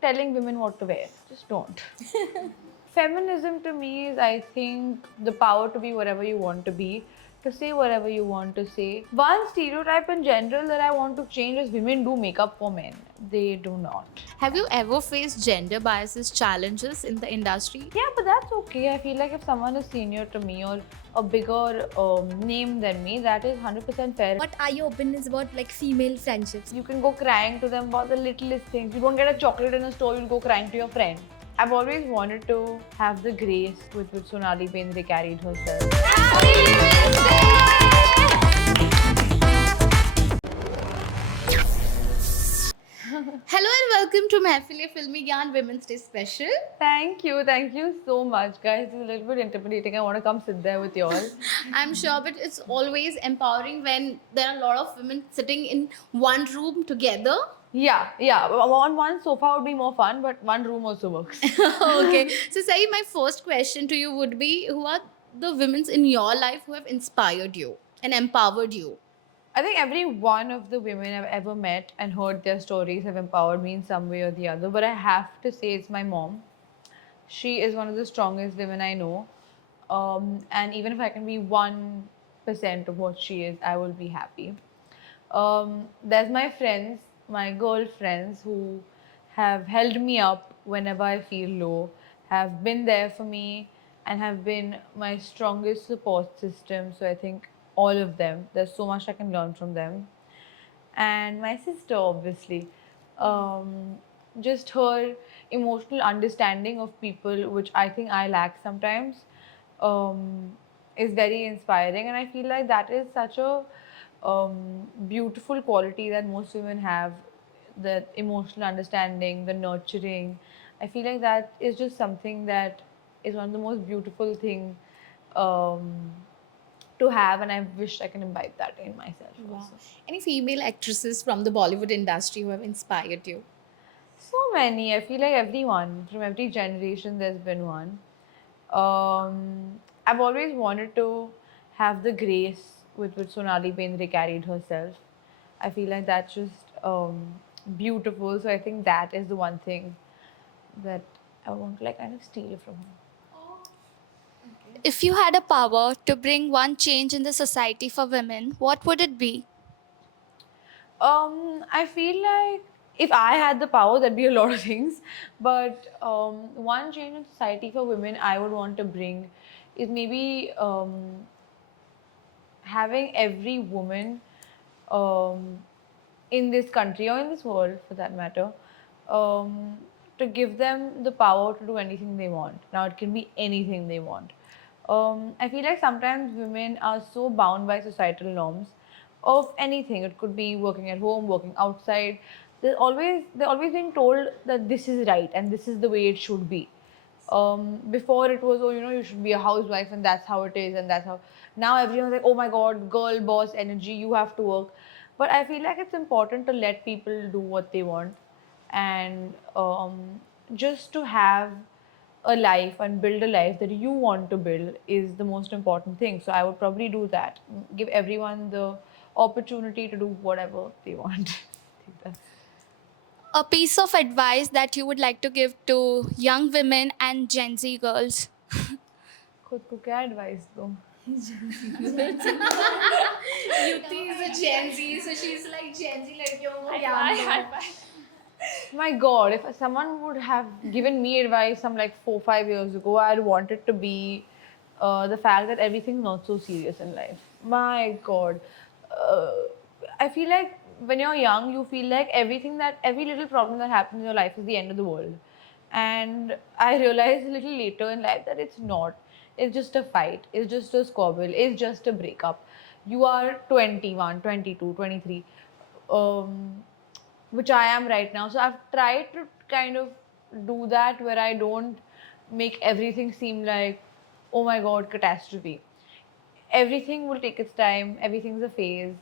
telling women what to wear. Just don't. Feminism to me is, I think, the power to be whatever you want to be, to say whatever you want to say. One stereotype in general that I want to change is women do makeup for men. They do not. Have you ever faced gender biases challenges in the industry? Yeah, but that's okay. I feel like if someone is senior to me or a bigger name than me, that is 100% fair. What are your opinions about like female friendships? You can go crying to them about the littlest things. You don't get a chocolate in a store, you'll go crying to your friend. I've always wanted to have the grace with which Sonali Bendre carried herself. Hello and welcome to Mehfil Filmi Gyan Women's Day Special. Thank you so much, guys. It's a little bit intimidating. I want to come sit there with you all. I'm sure, but it's always empowering when there are a lot of women sitting in one room together. Yeah. On one sofa would be more fun, but one room also works. Okay. So, Sai, my first question to you would be who are the women in your life who have inspired you and empowered you? I think every one of the women I've ever met and heard their stories have empowered me in some way or the other. But I have to say, it's my mom. She is one of the strongest women I know. And even if I can be 1% of what she is, I will be happy. There's my friends, my girlfriends, who have held me up whenever I feel low, have been there for me, and have been my strongest support system. So I think all of them, there's so much I can learn from them. And my sister, obviously. Just her emotional understanding of people, which I think I lack sometimes, is very inspiring. And I feel like that is such a beautiful quality that most women have, that emotional understanding, the nurturing. I feel like that is just something that is one of the most beautiful things um, to have, and I wish I can imbibe that in myself. Also. Any female actresses from the Bollywood industry who have inspired you? So many. I feel like everyone from every generation, there's been one. I've always wanted to have the grace with which Sonali Bendre carried herself. I feel like that's just beautiful. So I think that is the one thing that I want to like kind of steal from her. If you had a power to bring one change in the society for women, what would it be? I feel like if I had the power, there'd be a lot of things. But one change in society for women I would want to bring is maybe having every woman um, in this country or in this world, for that matter, um, to give them the power to do anything they want. Now, it can be anything they want. I feel like sometimes women are so bound by societal norms of anything. It could be working at home, working outside. They're always being told that this is right and this is the way it should be. Before it was, oh, you should be a housewife and that's how it is and that's how. Now everyone's like, oh my god, girl boss energy, you have to work. But I feel like it's important to let people do what they want, and just to have a life and build a life that you want to build is the most important thing. So I would probably do that. Give everyone the opportunity to do whatever they want. I think that's A piece of advice that you would like to give to young women and Gen Z girls. खुद को क्या advice दूँ? Yuti is a Gen Z, so she's like Gen Z लड़कियों को ज्ञान दो. My God, if someone would have given me advice some like 4-5 years ago, I'd want it to be the fact that everything's not so serious in life. My God. Uh, I feel like when you're young, you feel like every little problem that happens in your life is the end of the world. And I realized a little later in life that it's not. It's just a fight, it's just a squabble, it's just a breakup. You are 21, 22, 23. Which I am right now. So I've tried to kind of do that where I don't make everything seem like, oh my god, catastrophe. Everything will take its time, everything's a phase,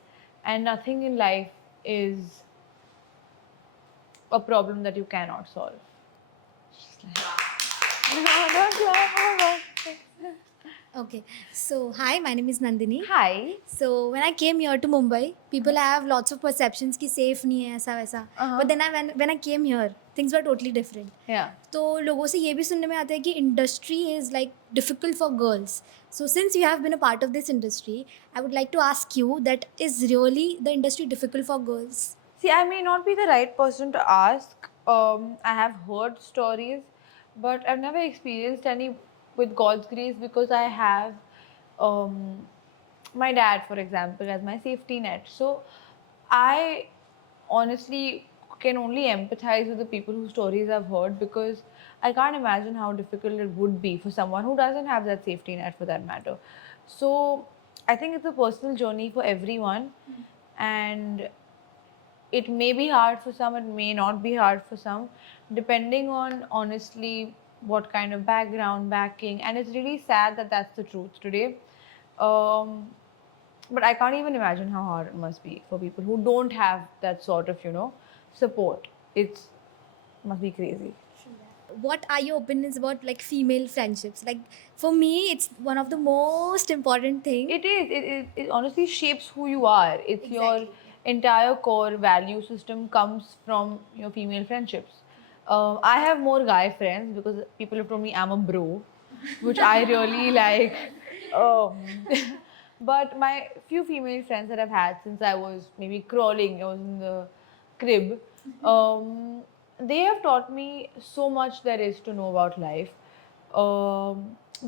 and nothing in life is a problem that you cannot solve. No, don't clap. Oh my god. Okay, so hi, my name is Nandini. Hi. So when I came here to Mumbai, people have lots of perceptions कि safe नहीं है ऐसा वैसा. Uh-huh. But then when I came here, things were totally different. Yeah. तो लोगों से ये भी सुनने में आता है कि industry is like difficult for girls. So since you have been a part of this industry, I would like to ask you that is really the industry difficult for girls? See, I may not be the right person to ask. I have heard stories, but I've never experienced any with God's grace because I have um, my dad, for example, as my safety net. So I honestly can only empathize with the people whose stories I've heard because I can't imagine how difficult it would be for someone who doesn't have that safety net for that matter. So I think it's a personal journey for everyone, and it may be hard for some, it may not be hard for some, depending on honestly what kind of background, backing, and it's really sad that that's the truth today. Um, but I can't even imagine how hard it must be for people who don't have that sort of, support. It's must be crazy. What are your opinions about like female friendships? Like for me, it's one of the most important thing. It is. It honestly shapes who you are. It's your Exactly. entire core value system comes from your female friendships. I have more guy friends because people have told me I'm a bro, which I really like. Um, but my few female friends that I've had since I was maybe crawling, I was in the crib. They have taught me so much there is to know about life,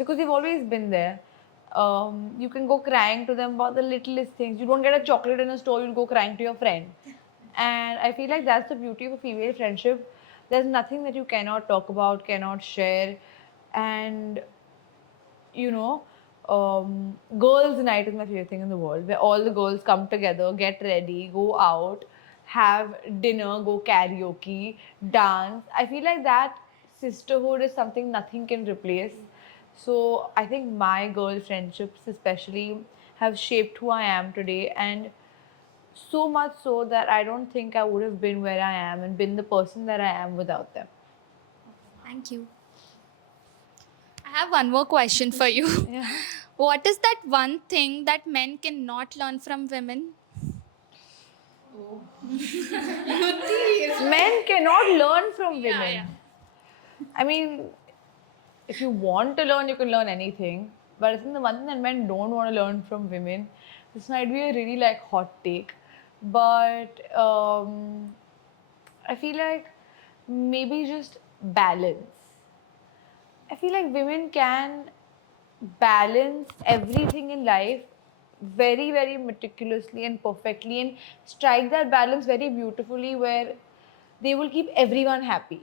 because they've always been there. You can go crying to them about the littlest things. You don't get a chocolate in a store, you'll go crying to your friend. And I feel like that's the beauty of a female friendship. There's nothing that you cannot talk about, cannot share. And girls' night is my favorite thing in the world, where all the girls come together, get ready, go out, have dinner, go karaoke, dance. I feel like that sisterhood is something nothing can replace. So I think my girl friendships, especially, have shaped who I am today, and so much so that I don't think I would have been where I am and been the person that I am without them. Thank you. I have one more question for you. Yeah. What is that one thing that men cannot learn from women? Men cannot learn from women. I mean, if you want to learn, you can learn anything. But I think the one thing that men don't want to learn from women, this might be a really like hot take, but I feel like maybe just balance. I feel like women can balance everything in life very, very meticulously and perfectly and strike that balance very beautifully where they will keep everyone happy.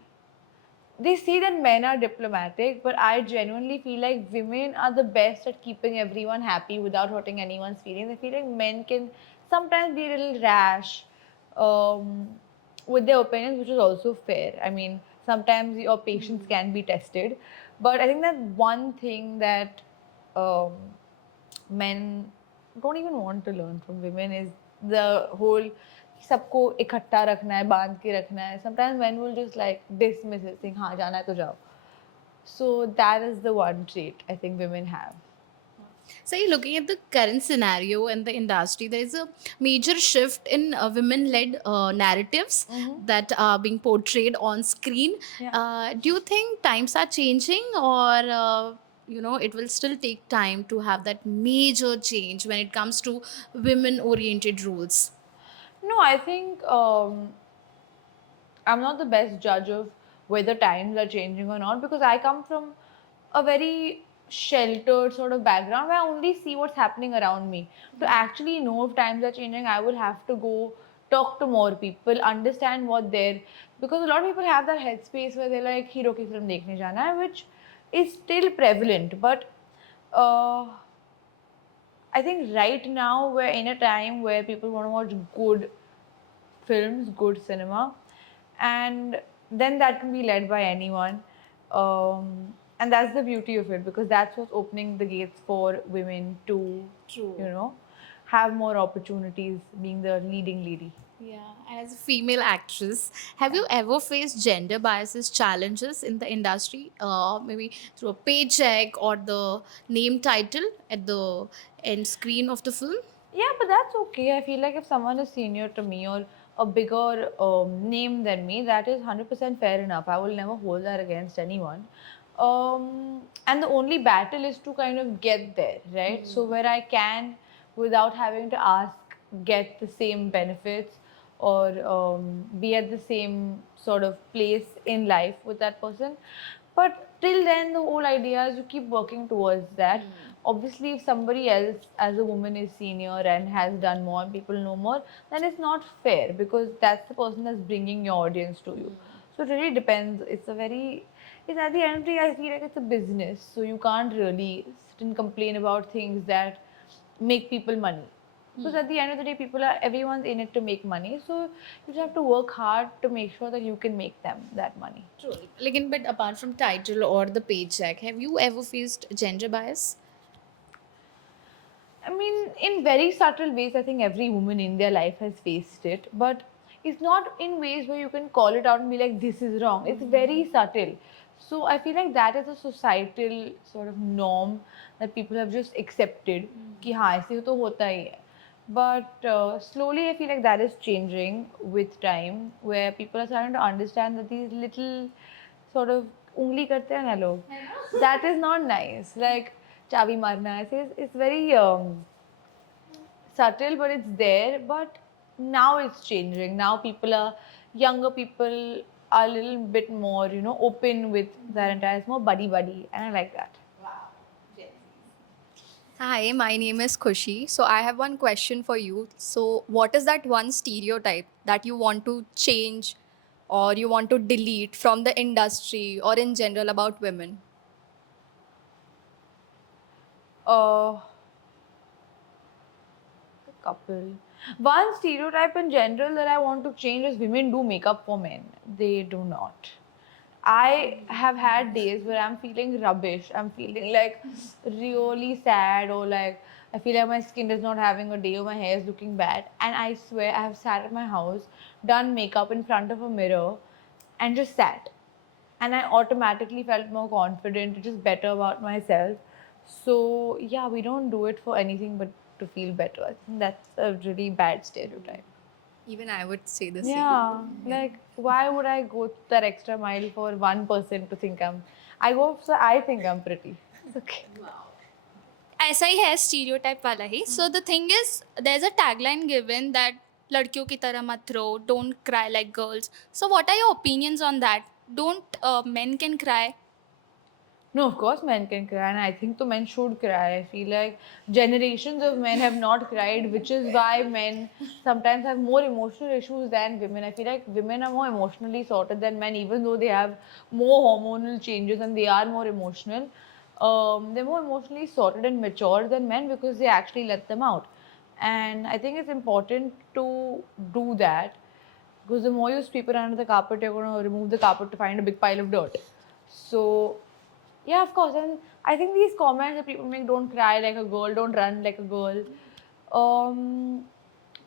They say that men are diplomatic, but I genuinely feel like women are the best at keeping everyone happy without hurting anyone's feelings. I feel like men can sometimes be a little rash um, with their opinions, which is also fair. I mean, sometimes your patience can be tested, but I think that one thing that um, men don't even want to learn from women is the whole सबको इकट्ठा रखना है बांध के रखना है. Sometimes men will just like dismiss it, saying हाँ जाना है तो जाओ. So that is the one trait I think women have. So, you're looking at the current scenario in the industry, there is a major shift in women led narratives that are being portrayed on screen. Yeah. Do you think times are changing, or it will still take time to have that major change when it comes to women oriented roles? No, I think I'm not the best judge of whether times are changing or not because I come from a very sheltered sort of background where I only see what's happening around me. To actually know if times are changing, I will have to go talk to more people, understand what they're, because a lot of people have that headspace where they're like hero ki film dekhne jana hai, which is still prevalent, but I think right now we're in a time where people want to watch good films, good cinema, and then that can be led by anyone. And that's the beauty of it because that's what's opening the gates for women to, have more opportunities being the leading lady. Yeah, and as a female actress, have you ever faced gender biases challenges in the industry? Maybe through a paycheck or the name title at the end screen of the film? Yeah, but that's okay. I feel like if someone is senior to me or a bigger name than me, that is 100% fair enough. I will never hold that against anyone. And the only battle is to kind of get there, right? So where I can, without having to ask, get the same benefits or be at the same sort of place in life with that person. But till then, the whole idea is you keep working towards that. Obviously, if somebody else as a woman is senior and has done more and people know more, then it's not fair because that's the person that's bringing your audience to you. So it really depends. It's at the end of the day, I feel like it's a business. So you can't really sit and complain about things that make people money. Because at the end of the day, everyone's in it to make money. So you just have to work hard to make sure that you can make them that money. Truly. Like, but apart from title or the paycheck, have you ever faced gender bias? I mean, in very subtle ways, I think every woman in their life has faced it, but it's not in ways where you can call it out and be like, this is wrong. It's very subtle. So I feel like that is a societal sort of norm that people have just accepted. कि हाँ ऐसे तो होता ही है. But slowly, I feel like that is changing with time, where people are starting to understand that these little sort of ungli karte hain na log. That is not nice. Like chavi marna, it's very subtle, but it's there. But now it's changing. Now younger people are a little bit more, open with their entire. It's more buddy buddy, and I like that. Hi, my name is Khushi. So I have one question for you. So what is that one stereotype that you want to change or you want to delete from the industry or in general about women? A couple. One stereotype in general that I want to change is women do makeup for men. They do not. I have had days where I'm feeling rubbish. I'm feeling like really sad, or like I feel like my skin is not having a day or my hair is looking bad. And I swear I have sat at my house, done makeup in front of a mirror, and just sat. And I automatically felt more confident, just better about myself. So yeah, we don't do it for anything but to feel better. I think that's a really bad stereotype. Even I would say the same. Yeah, like why would I go that extra mile for one person to think I go so I think I'm pretty. It's okay. ऐसा ही है stereotype वाला ही so the thing is there is a tagline given that लड़कियों की तरह मत रहो don't cry like girls so what are your opinions on that don't men can cry No, of course men can cry, and I think the men should cry. I feel like generations of men have not cried, which is why men sometimes have more emotional issues than women. I feel like women are more emotionally sorted than men, even though they have more hormonal changes and they are more emotional. They're more emotionally sorted and mature than men because they actually let them out. And I think it's important to do that because the more you sweep it under the carpet, you're going to remove the carpet to find a big pile of dirt. So yeah, of course. And I think these comments that people make, don't cry like a girl, don't run like a girl,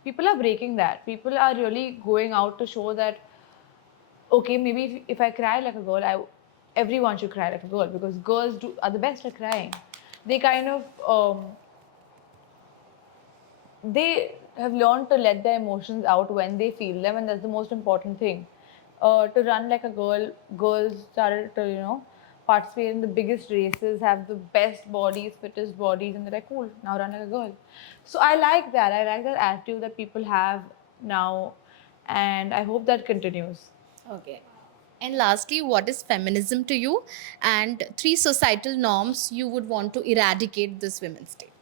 people are breaking that. People are really going out to show that, okay, maybe if I cry like a girl, everyone should cry like a girl because are the best at crying. They kind of, they have learned to let their emotions out when they feel them, and that's the most important thing. To run like a girl, girls started to, participate in the biggest races, have the best bodies, fittest bodies, and they're like, cool, now run like a girl. So I like that. I like that attitude that people have now, and I hope that continues. Okay. And lastly, what is feminism to you? And three societal norms you would want to eradicate this women's day.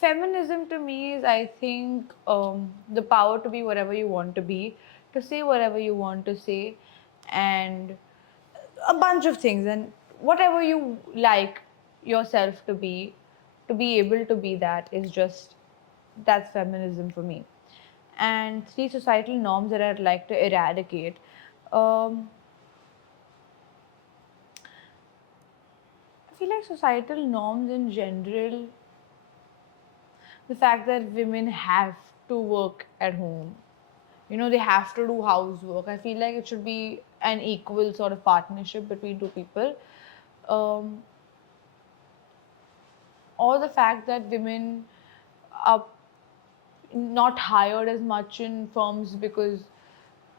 Feminism to me is, I think, the power to be whatever you want to be, to say whatever you want to say, and a bunch of things, and whatever you like yourself to be able to be that is just that's feminism for me. And three societal norms that I'd like to eradicate. Um, I feel like societal norms in general, the fact that women have to work at home, they have to do housework. I feel like it should be an equal sort of partnership between two people. Um, or the fact that women are, not hired as much in firms because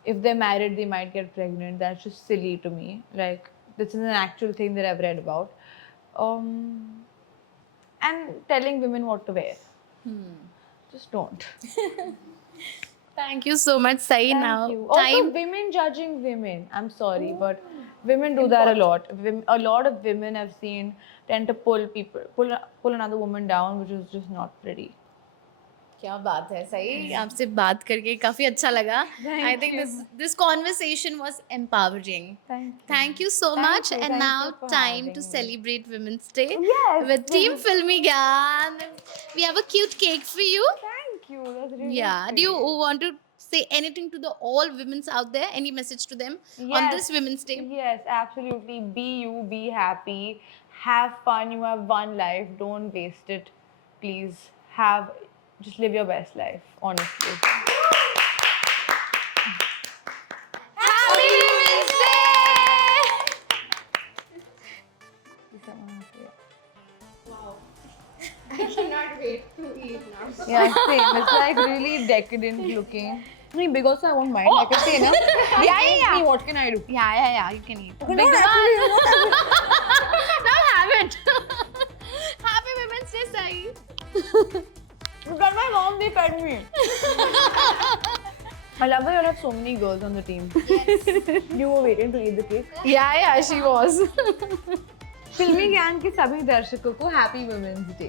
if they're married, they might get pregnant. That's just silly to me. Like, this is an actual thing that I've read about. And telling women what to wear. Just don't. Thank you so much, Sai. Now, Thank you. Also, time. women judging women. I'm sorry, but women do that a lot. A lot of women I've seen tend to pull another woman down, which is just not pretty. क्या बात है, सही आपसे बात करके काफी अच्छा लगा. I think this conversation was empowering. Thank you so Thank much. you. And Thank now you for time having to me. celebrate Women's Day Yes. with Team Filmy Gyan. We have a cute cake for you. Thank you. That's really Yeah. Do you sweet. want to say anything to the all women's out there? Any message to them on Yes. this Women's Day? Yes, absolutely. Be you, be happy, have fun. You have one life. Don't waste it. Please just live your best life, honestly. Happy Women's Day! Yeah, same. It's like really decadent looking. I mean, big also I won't mind. I can say, no? Yeah. What can I do? Yeah. You can eat. Big Big one. one. Now have it. Happy Women's Day, Sai. But my mom, they fed me. I love that you have so many girls on the team. Yes. You were waiting to eat the cake. Yeah, she was. फिल्मी ज्ञान के सभी दर्शकों को happy women's day.